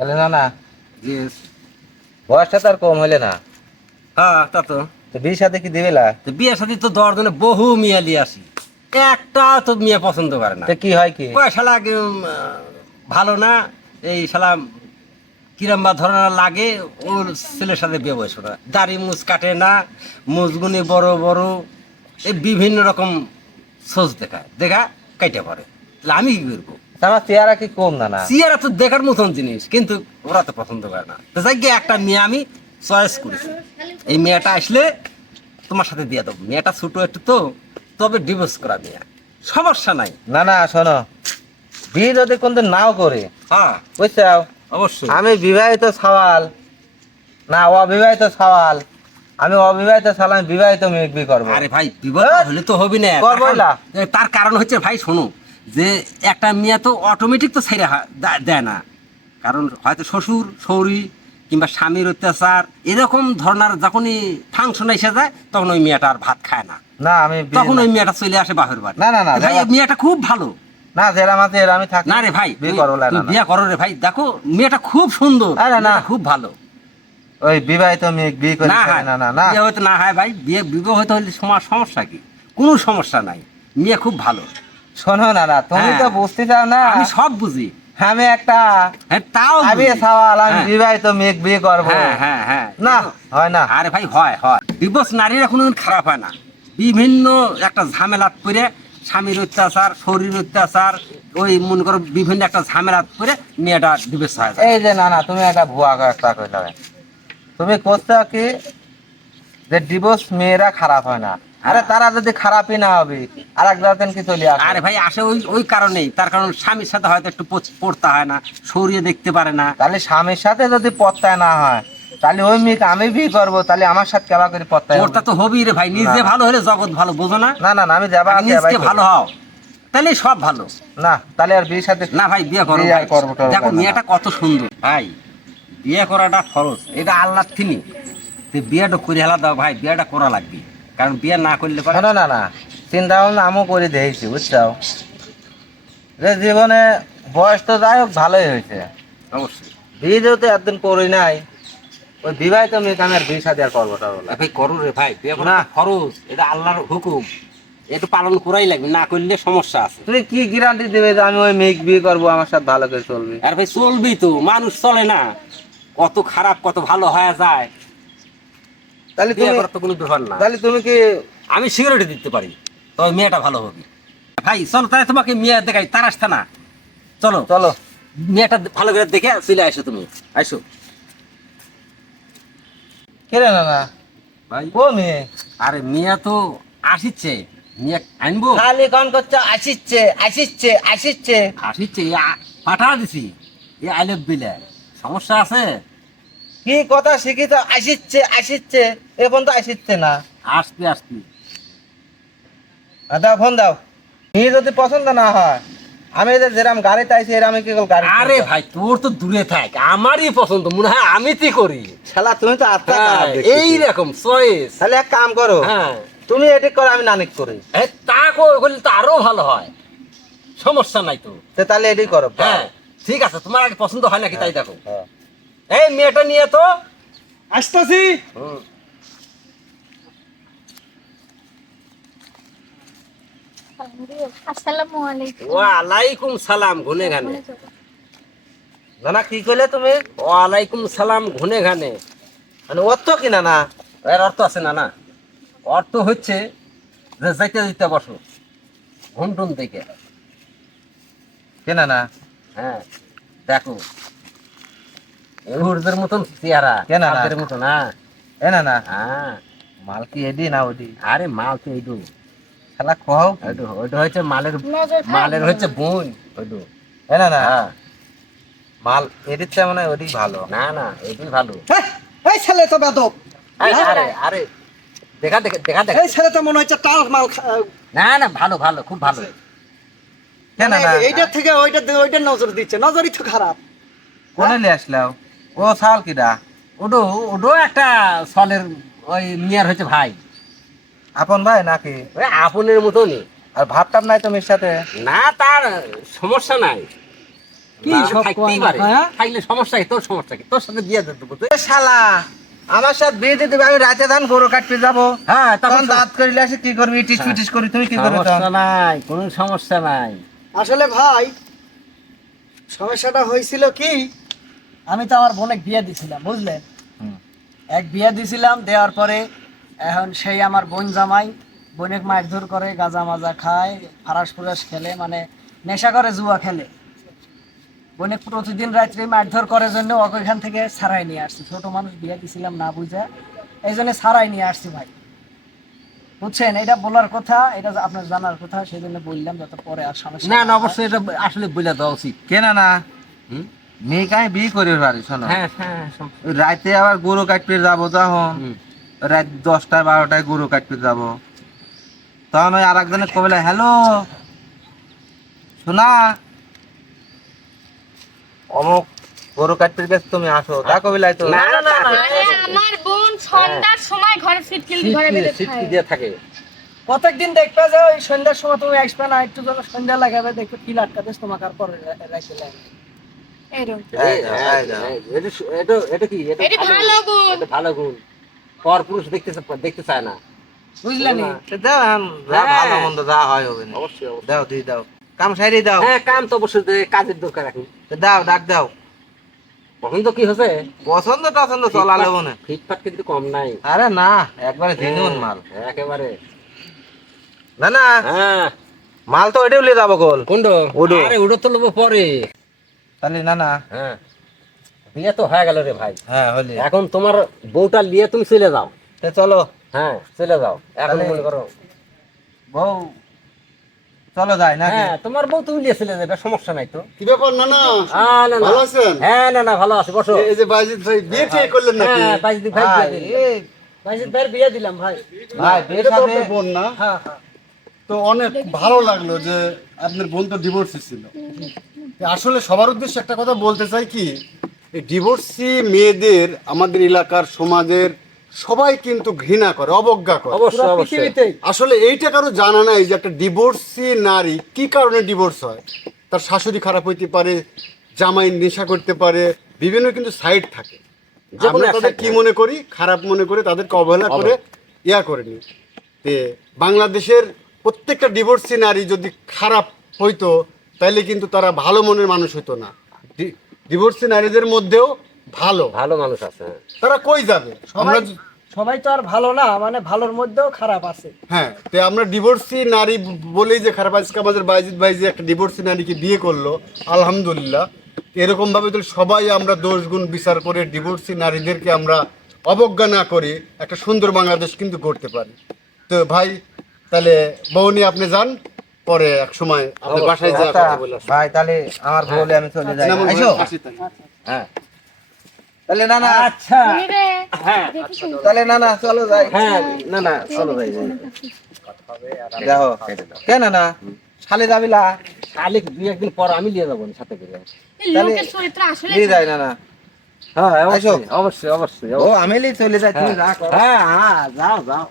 তাহলে না না। জি বয়সটা তার কম হইলে না। হ্যাঁ তা তো। তো বিয়ে সাথে কি দিবেলা তো বিয়ের সাথে তো দশ জনে বহু মিয়া লিয়ে আসি। একটা তো মেয়ে পছন্দ করে না। তো কি হয় কি? শালা উম, ভালো না এই শালা কিরম বা ধরনের লাগে ওর ছেলের সাথে বিয়ে ওরা দাড়ি মুছ কাটে না মুজগুনি বড় বড় এই বিভিন্ন রকম সোজ দেখায়। দেখা কাইটে পড়ে তাহলে আমি কি করব? আমার চেহারা কি কম না না? চেয়ারা তো দেখার মতন জিনিস কিন্তু ওরা তো পছন্দ করে না। তো যাই গিয়ে একটা মেয়ে আমি চয়েস করেছি। এই মেয়েটা আসলে তোমার সাথে দিয়ে দেবো। মেয়েটা ছোট একটু তো তবে ডিভোর্স করা মেয়ে। সমস্যা নাই। না না শোনো। বিয়ে যদি কোনদিন নাও করে হ্যাঁ। বুঝছাও অবশ্যই। আমি বিবাহিত সওয়াল। না অবিবাহিত সওয়াল। আমি অবিবাহিত সাল আমি বিবাহিত মেয়ে বিয়ে করব। আরে ভাই বিবাহ হ্যাঁ? হলে তো হবে না। কারণ- না। তার কারণ হচ্ছে ভাই শোনো। যে একটা মেয়ে তো অটোমেটিক তো ছেড়ে দেয় না। কারণ হয়তো শ্বশুর সৌরি কিংবা স্বামীর অত্যাচার এরকম ধরনের যখনই ফাংশন এসে যায় তখন ওই মেয়েটা আর ভাত খায় না। না আমি তখন ওই মেয়েটা চলে আসে বাপের বাড়ি না, না, না, ভাই মেয়েটা খুব ভালো। না যেরাম আছে আমি থাকি। না রে ভাই বিয়ে না। বিয়ে করো রে ভাই। দেখো মেয়েটা খুব সুন্দর আরে না। খুব ভালো। ওই বিবাহিত মেয়ে বিয়ে করে না না না বিয়ে হয়তো না হয় ভাই বিয়ে বিবাহ হতে হলে সমা- সমস্যা কি? কোনো সমস্যা নাই। মেয়ে খুব ভালো। শোনো না না তুমি তো হ্যাঁ। বুঝতে চাও না? আমি সব বুঝি। আমি একটা হ্যাঁ তাও আমি। সওয়াল আমি হ্যাঁ। বিবাহিত মেয়ে বিয়ে করব। হ্যাঁ হ্যাঁ হ্যাঁ। না হয় না। আরে ভাই হয় হয়। ডিভোর্স নারীরা কোনোদিন খারাপ হয় না। বিভিন্ন একটা ঝামেলাত করে স্বামীর অত্যাচার শরীর অত্যাচার ওই মনে করো বিভিন্ন একটা ঝামেলাত করে মেয়েটা ডিভোর্স হয় এই যে না না তুমি একটা ভুয়া একটা কইলে তুমি করছ কি? যে ডিভোর্স মেয়েরা খারাপ হয় না। আরে তারা যদি খারাপই না হবে আর এক জাতেন কি চলে আসে। আরে ভাই আসে ওই ওই কারণেই। তার কারণ স্বামীর সাথে হয়তো একটু পড়তে হয় না সরিয়ে দেখতে পারে না। তাহলে স্বামীর সাথে যদি পত্তায় না হয় তাহলে ওই মেয়েকে আমি বিয়ে করব তাহলে আমার সাথে কেবা করে পত্তায় পড়তা তো হবেই রে ভাই নিজে না। ভালো হলে জগৎ ভালো বোঝো না? না না না আমি যাবা আর ভালো হও তাহলে সব ভালো। না তাহলে আর বিয়ের সাথে না ভাই বিয়ে করো ভাই। দেখো মেয়েটা কত সুন্দর। ভাই বিয়ে করাটা খরচ এটা আল্লাহ থিনি তো বিয়েটা করে হেলা দাও ভাই বিয়েটা করা লাগবে। কারণ বিয়ে না করলে শোনো না না। চিন্তা ভাবনা আমিও করে দিয়েছি বুঝছ যে জীবনে বয়স তো যাই হোক ভালোই হয়েছে। অবশ্যই। বিয়ে যেহেতু একদিন করি নাই। ওই বিবাহিত মেয়েকে আমি আর বিয়ে সাথে আর করব। ভাই করো রে ভাই না। খরচ এটা আল্লাহর হুকুম। একটু পালন করাই লাগবে না করলে সমস্যা আছে। তুমি কি গ্যারান্টি দেবে যে আমি ওই মেয়েকে বিয়ে করব আমার সাথে ভালো করে চলবে? আর ভাই চলবেই তো মানুষ চলে না। কত খারাপ কত ভালো হয়ে যায়। তাহলে তুমি তো কোনো ব্যাপার না। তাহলে তুমি কি আমি সিগারেট দিতে পারি। তবে মেয়েটা ভালো হবে। ভাই চলো তাহলে তোমাকে মেয়ে দেখাই তার আসতে না। চলো। চলো। মেয়েটা ভালো করে দেখে চলে আসো তুমি। আসো। কে রে না না ভাই। ও মেয়ে। আরে মেয়ে তো আসিচ্ছে। মেয়ে আনব? খালি কন করছ আসিচ্ছে আসিচ্ছে আসিচ্ছে। আসিচ্ছে পাঠা দিছি। এ আইলেব বিলে। সমস্যা আছে? কি কথা শিখিত আসিচ্ছে আসিচ্ছে। এখন তো আসিচ্ছে না। আসতে আসতে। দাও ফোন দাও। মেয়ে যদি পছন্দ না হয় আমি যে যেরাম গাড়ি তাইছি এরাম কি করে গাড়ি আরে ভাই তোর তো দূরে থাক আমারই পছন্দ মনে হয় আমি তুই করি। শালা তুমি তো আত্মা হ্যাঁ, খারাপ দেখতেছি। এইরকম চয়েস তাহলে এক কাম করো হ্যাঁ। তুমি এটি করো আমি নানিক করি। এ, তা কই করলে তো আরও ভালো হয়। সমস্যা নাই তো। তো তাহলে এটি করো হ্যাঁ ঠিক আছে তোমার আগে পছন্দ হয় নাকি তাই দেখো। হ্যাঁ। এই মেয়েটা নিয়ে তো। আসতেছি। ওয়ালাইকুম সালাম ঘুনে ঘানে। না না কি করলে তুমি? ওয়ালাইকুম সালাম ঘুনে ঘানে। মানে অত কি না না এর অর্থ আছে না না অর্থ হচ্ছে যে যাইতে যাইতে বসো ঘুমটুন থেকে। কে না না হ্যাঁ দেখো। মতন চেহারা কেন না? মতন হ্যাঁ। এ হ্যাঁ। মাল কি এডি না ওডি? আরে মাল তো এইটু শালা খাও ওইটু ওইটা হচ্ছে মালের মালের না। হচ্ছে বোন ওইটু না না? হ্যাঁ। মাল এডির চেয়ে মনে হয় ওডি ভালো। না না এইটুই ভালো। এই ছেলে তো বেদব। আরে আরে দেখা দেখা দেখা দেখা। এই ছেলে তো মনে হচ্ছে টাল মাল না না ভালো ভালো খুব ভালো। না মানে এইটার থেকে ওইটা ওইটা নজর দিচ্ছে। নজরই তো খারাপ। কোনে লে আসলাও? ও শাল কিডা? ওডো ওডো একটা সলের ওই মিয়ার হচ্ছে ভাই। আপন ভাই নাকি? ওই আপনের মতনই। আর ভাব টাপ নাই তুমি সাথে। না তার সমস্যা নাই। কি থাকতেই পারে। হ্যাঁ? থাকলে সমস্যা কি? তোর সমস্যা কি? তোর সাথে বিয়ে দিতে বলতে। শালা আমার সাথে বিয়ে দিতে আমি রাতে ধান গরু কাটতে যাব। হ্যাঁ তখন দাঁত করিলে আসে কি করবি? টিস পিটিস করি তুমি কি করবে সমস্যা নাই কোনো সমস্যা নাই। আসলে ভাই সমস্যাটা হয়েছিল কি? আমি তো আমার বোনে বিয়ে দিছিলাম বুঝলেন হুম। এক বিয়ে দিছিলাম দেওয়ার পরে এখন সেই আমার বোন জামাই বোনের মারধর করে গাঁজা মাজা খায় ফারাস ফুরাস খেলে মানে নেশা করে জুয়া খেলে। বোনে প্রতিদিন রাত্রে মারধর করার জন্য ওকে এখান থেকে ছাড়াই নিয়ে আসছি। ছোট মানুষ বিয়ে দিছিলাম না বুঝা এই জন্য ছাড়াই নিয়ে আসছি ভাই। বুঝছেন? এটা বলার কথা এটা আপনার জানার কথা সেই জন্য বললাম যাতে পরে আর সমস্যা না না অবশ্যই এটা আসলে বলে দেওয়া উচিত। কেন না? হুম? মেয়েকে আমি বিয়ে করি পারি শোনো। হ্যাঁ হ্যাঁ রাতে আবার গরু কাটতে যাব তখন হুম। রাত দশটায় বারোটায় গরু কাটতে যাব তখন ওই আর একজনের কবিলা হ্যালো শোনা অমুক গরু কাটতে গেছে তুমি আসো তা কবিলাই তো না, না, না, না। আমার বোন সন্ধ্যার সময় ঘরে সিটকিল ঘরে বেঁধে সিটকি দিয়ে থাকে প্রত্যেকদিন দেখবে যে ওই সন্ধ্যার সময় তুমি আসবে না একটু যখন সন্ধ্যা লাগাবে দেখবে কি লাটকাতে তোমাকে আর পরে এটা এটা- এটা কি? এটা ভালো গুণ। এটা ভালো গুণ। পর পুরুষ দেখতে দেখতে চায় না। বুঝলেন দাও যা হ্যাঁ। ভালো মন্দ যা হয় হবে না। অবশ্যই। দাও দিয়ে দাও। কাম সাইরি দাও। হ্যাঁ কাম তো অবশ্যই দে- কাজের দরকার এখন। তো দাও ডাক দাও। তো কি হচ্ছে পছন্দ টছন্দ চলালে মনে ফিটফাট কিন্তু কম নাই। আরে না একবারে মাল। হ্যাঁ, একেবারে। না না। হ্যাঁ। মাল তো এটাই উলিয়ে যাব গোল। কোনটো? ওডো। আরে ওটা তো নেব পরে। তাহলে না না। হ্যাঁ। বিয়ে তো হয়ে গেল রে ভাই। হ্যাঁ হলি। এখন তোমার বউটা নিয়ে তুমি চলে যাও। তো চলো। হ্যাঁ চলে যাও। এখন মনে করো বউ চলো যাই না হ্যাঁ তোমার বউ তুমি নিয়ে চলে যাবে সমস্যা নাই তো। কি ব্যাপার না না আহ, না, না। ভালো আছেন? হ্যাঁ না না ভালো আছে বসো। এই যে বাইজিৎ ভাই বিয়ে ঠিক করলেন নাকি? হ্যাঁ বাইশ দিন ভাই ভাই, বিয়ে। এই, ভাইজিৎ বিয়ে দিলাম ভাই। ভাই এটা তো আপনার বোন না? হ্যাঁ হ্যাঁ। তো অনেক ভালো লাগল যে আপনার বোন তো ডিভোর্সি ছিল। আসলে সবার উদ্দেশ্যে একটা কথা বলতে চাই কি এই ডিভোর্সি মেয়েদের আমাদের এলাকার সমাজের সবাই কিন্তু ঘৃণা করে অবজ্ঞা করে। অবশ্যই অবশ্যই। আসলে এইটা কারও জানা নাই যে একটা ডিভোর্সি নারী কি কারণে ডিভোর্স হয়? তার শাশুড়ি খারাপ হইতে পারে জামাই নেশা করতে পারে বিভিন্ন কিন্তু সাইড থাকে। আমরা তাদের কি মনে করি? খারাপ মনে করে তাদেরকে অবহেলা করে ইয়া করে নি তে বাংলাদেশের প্রত্যেকটা ডিভোর্সি নারী যদি খারাপ হইতো তাইলে কিন্তু তারা ভালো মনের মানুষ হইতো না। ডিভোর্সি নারীদের মধ্যেও ভালো। ভালো মানুষ আছে হ্যাঁ। তারা কই যাবে? আমরা সবাই তো আর ভালো না মানে ভালোর মধ্যেও খারাপ আছে। হ্যাঁ তো আমরা ডিভোর্সি নারী বলেই যে খারাপ আজকে আমাদের বাইজিৎ ভাই যে একটা ডিভোর্সি নারীকে বিয়ে করল আলহামদুলিল্লাহ। এরকম ভাবে যদি সবাই আমরা দোষ গুণ বিচার করে ডিভোর্সি নারীদেরকে আমরা অবজ্ঞা না করি একটা সুন্দর বাংলাদেশ কিন্তু করতে পারি। তো ভাই তাহলে বউ নিয়ে আপনি যান। পরে এক সময় আপনার বাসায় যা আচ্ছা, কথা বলে আসব। ভাই তাহলে আমার বলে আমি চলে যাই। নামুন ভাই, আইসো? আসি তাহলে। হ্যাঁ। তাহলে না না। আচ্ছা। রে। হ্যাঁ। তাহলে না না চলো যাই। হ্যাঁ না না চলো যাই যাই। দেখো কেন না শালে যাবিলা কালে দুই একদিন পর আমি নিয়ে যাব সাথে করে। এই লোকের চরিত্র আসলে নিয়ে যাই না না। হ্যাঁ অবশ্যই অবশ্যই অবশ্যই ও আমি চলে যাই তুমি যা করো। হ্যাঁ হ্যাঁ যাও যাও।